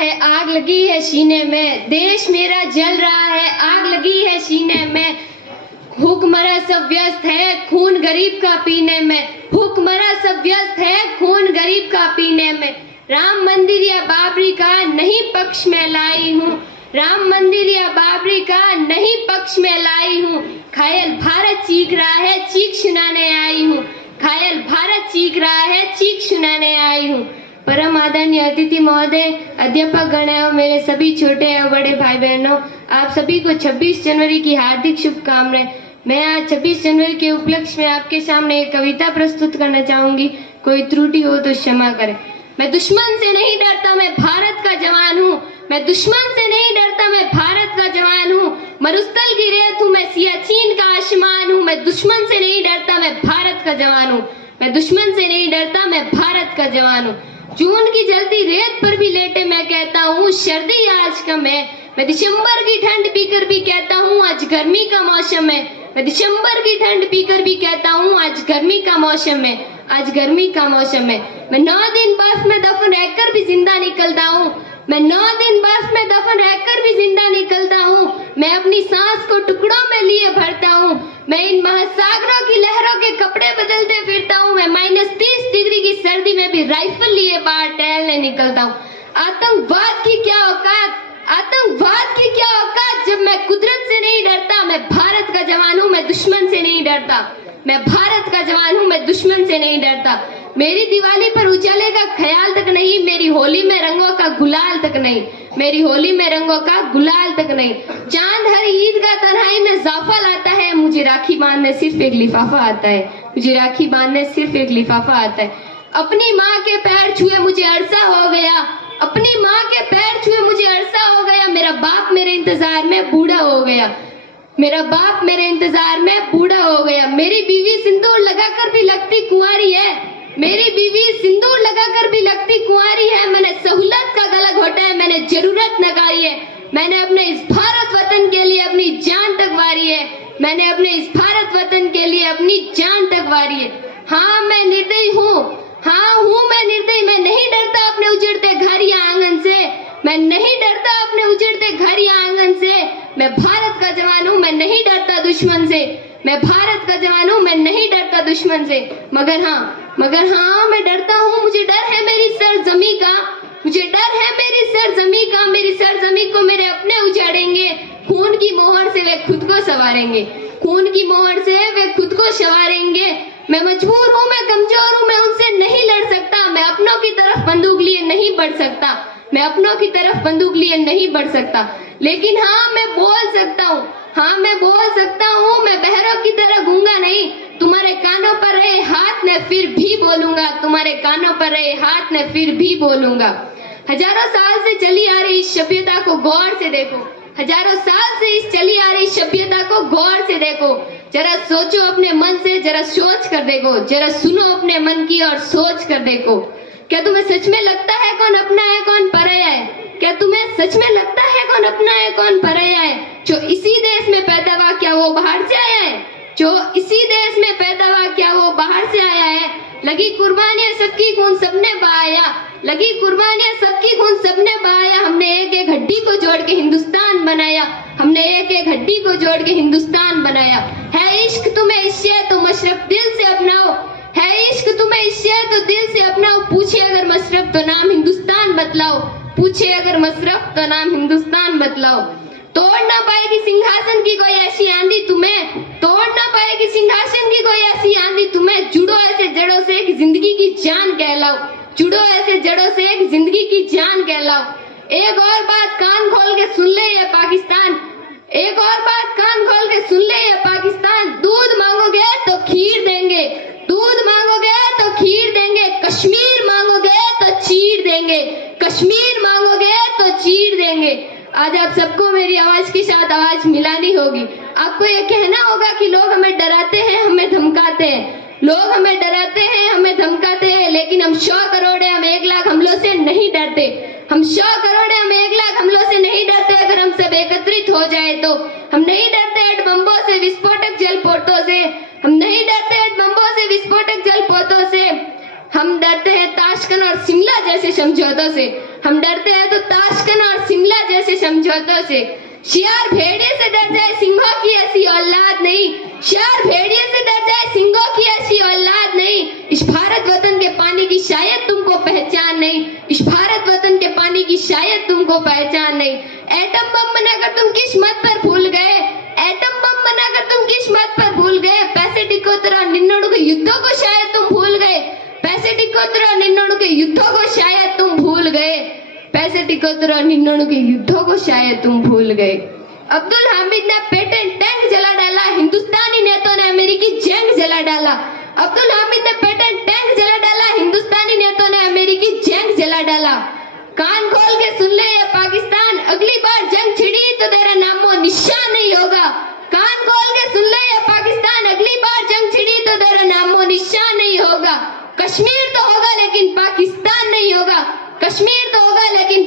है, आग लगी है सीने में, देश मेरा जल रहा है, आग लगी है सीने में, हुक्मरान सब व्यस्त है खून गरीब का पीने में, हुक्मरान सब व्यस्त है खून गरीब का पीने में, राम मंदिर या बाबरी का नहीं पक्ष में लाई हूँ, राम मंदिर या बाबरी का नहीं पक्ष में लाई हूँ, घायल भारत चीख रहा है चीख सुनाने आई हूँ, घायल भारत चीख रहा है चीख सुनाने आई हूँ। परम आदरणीय अतिथि महोदय, अध्यापक गण एवं मेरे सभी छोटे एवं बड़े भाई बहनों, आप सभी को 26 जनवरी की हार्दिक शुभकामनाएं। मैं आज 26 जनवरी के उपलक्ष्य में आपके सामने एक कविता प्रस्तुत करना चाहूंगी। कोई त्रुटि हो तो क्षमा करें। मैं दुश्मन से नहीं डरता, मैं भारत का जवान हूँ। मैं दुश्मन से नहीं डरता, मैं भारत का जवान हूँ। मरुस्थल की रेत हूँ, मैं सियाचिन का आसमान हूँ। मैं दुश्मन से नहीं डरता, मैं भारत का जवान हूँ। मैं दुश्मन से नहीं डरता, मैं भारत का जवान हूँ। जून की जलती रेत पर भी लेटे मैं कहता हूँ सर्दी आज कम है। मैं दिसंबर की ठंड पीकर भी कहता हूँ आज गर्मी का मौसम है। मैं दिसंबर की ठंड पीकर भी कहता हूँ आज गर्मी का मौसम है, आज गर्मी का मौसम है। मैं 9 दिन बर्फ में दफन रहकर भी जिंदा निकलता हूँ। मैं 9 दिन बर्फ में दफन रहकर भी जिंदा निकलता हूँ। मैं अपनी सांस को टुकड़ों में लिए भरता हूँ। मैं इन महासागरों की लहरों के कपड़े बदलते फिरता हूँ। मैं -30 डिग्री की सर्दी में भी राइफल लिए बाहर टहलने निकलता हूँ। आतंकवाद की क्या औकात, आतंकवाद की क्या औकात, जब मैं कुदरत से नहीं डरता। मैं भारत का जवान हूँ, मैं दुश्मन से नहीं डरता। मैं भारत का जवान हूँ, मैं दुश्मन से नहीं डरता। मेरी दिवाली पर उजाले का ख्याल तक नहीं, मेरी होली में रंगों का गुलाल तक नहीं, मेरी होली में रंगों का गुलाल तक नहीं। चांद हर ईद का तन्हाई में जाफा लाता है, मुझे राखी बांधने सिर्फ एक लिफाफा आता है। मुझे राखी बांधने सिर्फ एक लिफाफा आता है। अपनी माँ के पैर छुए मुझे अरसा हो गया, अपनी माँ के पैर छुए मुझे अरसा हो गया। मेरा बाप मेरे इंतजार में बूढ़ा हो गया, मेरा बाप मेरे इंतजार में बूढ़ा हो गया। मेरी बीवी सिंदूर लगाकर भी लगती कुंवारी है, मेरी बीवी सिंदूर लगाकर भी लगती कुंवारी है। मैंने सहूलत का गला घोटा है, मैंने जरूरत नकारी है। मैंने अपने इस भारत वतन के लिए अपनी जान तक वारी है, मैंने अपने इस भारत वतन के लिए अपनी जान तक वारी है। हाँ मैं निर्दयी हूँ, हाँ हूँ मैं निर्दयी। मैं नहीं डरता अपने उजड़ते घर या आंगन से, मैं नहीं डरता अपने उजड़ते घर या आंगन से। मैं भारत का जवान हूँ, मैं नहीं डरता दुश्मन से। मैं भारत का जवान हूँ, मैं नहीं डरता दुश्मन से। मगर हाँ मैं डरता हूँ, मुझे डर है मेरी सरजमी का, मुझे डर है मेरी सरजमी का। मेरी सरजमी को मेरे अपने उजाड़ेंगे, खून की मोहर से वे खुद को संवारेंगे, खून की मोहर से वे खुद को संवारेंगे। मैं मजबूर हूँ, मैं कमजोर हूँ, मैं उनसे नहीं लड़ सकता। मैं अपनों की तरफ बंदूक लिए नहीं बढ़ सकता, मैं अपनों की तरफ बंदूक लिए नहीं बढ़ सकता। लेकिन हाँ मैं बोल सकता हूँ, हाँ मैं बोल सकता हूँ। मैं बहरों की तरह गूंगा नहीं, तुम्हारे कानों पर रहे हाथ मैं फिर भी बोलूंगा, तुम्हारे कानों पर रहे हाथ मैं फिर भी बोलूंगा। हजारों साल से चली आ रही इस सभ्यता को गौर से देखो, हजारों साल से इस चली आ रही सभ्यता को गौर से देखो। जरा सोचो अपने मन से, जरा सोच कर देखो, जरा सुनो अपने मन की और सोच कर देखो। क्या तुम्हें सच में लगता है कौन अपना है कौन पराया है? क्या तुम्हें सच में लगता है कौन अपना है कौन पराया है? जो इसी देश में पैदा हुआ क्या वो बाहर से आया है? जो इसी देश में पैदा हुआ क्या वो बाहर से आया है? लगी कुर्बानियां सबकी खून सबने बहाया, लगी कुर्बानियां सबकी खून सबने बहाया। हमने एक एक हड्डी को जोड़ के हिंदुस्तान बनाया, हमने एक एक हड्डी को जोड़ के हिंदुस्तान बनाया। है इश्क तुम्हें इससे तो मशरफ दिल से अपनाओ, है इश्क तुम्हें इससे तो दिल से अपनाओ। पूछे अगर मशरफ तो नाम हिंदुस्तान बतलाओ, पूछे अगर मशरफ तो नाम हिंदुस्तान बतलाओ। तोड़ ना पाएगी सिंहासन की कोई ऐसी आंधी तुम्हें, तोड़ ना पाएगी सिंहासन की कोई ऐसी आंधी तुम्हें। जुड़ो ऐसे जड़ों से कि जिंदगी की जान कहलाओ, जुड़ो ऐसे जड़ों से कि जिंदगी की जान कहलाओ। एक और बात कान खोल के सुन ले ये पाकिस्तान, एक और बात कान खोल के सुन ले ये पाकिस्तान। दूध मांगोगे तो खीर देंगे, दूध मांगोगे तो खीर देंगे। कश्मीर मांगोगे तो चीर देंगे, कश्मीर मांगोगे तो चीर देंगे। आज आप सबको मेरी आवाज के साथ आवाज मिलानी होगी। आपको ये कहना होगा कि लोग हमें डराते हैं, हमें धमकाते हैं, लोग हमें डराते हैं, हमें धमकाते हैं। लेकिन हम 100 करोड़ है, हम 1 लाख हमलों से नहीं डरते। हम 100 करोड़ है, हम 1 लाख हमलों से नहीं डरते। अगर हम सब एकत्रित हो जाए तो हम नहीं डरते एट बम्बों से, विस्फोटक जल पोतों से, हम नहीं डरते एट बम्बों से, विस्फोटक जल पोतों से। हम डरते हैं ताशकंद और शिमला जैसे समझौतों से, हम डरते हैं तो ताशकंद और शिमला जैसे समझौतों से। शियार भेड़िए से डर जाए, सिंहों की ऐसी औलाद नहीं। शियार भेड़िए से डर जाए, सिंहों की ऐसी औलाद नहीं। इस भारत वतन के पानी की शायद तुमको पहचान नहीं, इस भारत वतन के पानी की शायद तुमको पहचान नहीं। एटम बम बनाकर तुम किस मत पर भूल गए, एटम बम बनाकर तुम किस मत पर भूल गए। पैसिफिक उत्तर 99 के युद्धों को शायद तुम भूल गए, पैसिफिक उत्तर 99 के युद्धों को शायद तुम भूल गए, पैसिफिक उत्तर 99 के युद्धों को शायद तुम भूल गए। अब्दुल हामिद ने पेटेंट टैंक जला डाला, हिंदुस्तानी नेताओं ने अमेरिकी जंग जला डाला। अब्दुल हामिद ने पेटेंट टैंक जला डाला, हिंदुस्तानी नेताओं ने अमेरिकी जंग जला डाला। कान खोल के सुन ले ये पाकिस्तान, अगली बार जंग छिड़ी तो तेरा नामो निशान नहीं होगा। कान खोल के सुन ले ये पाकिस्तान, अगली बार जंग छिड़ी तो तेरा नामो निशान नहीं होगा। कश्मीर तो होगा लेकिन पाकिस्तान नहीं होगा, कश्मीर तो होगा लेकिन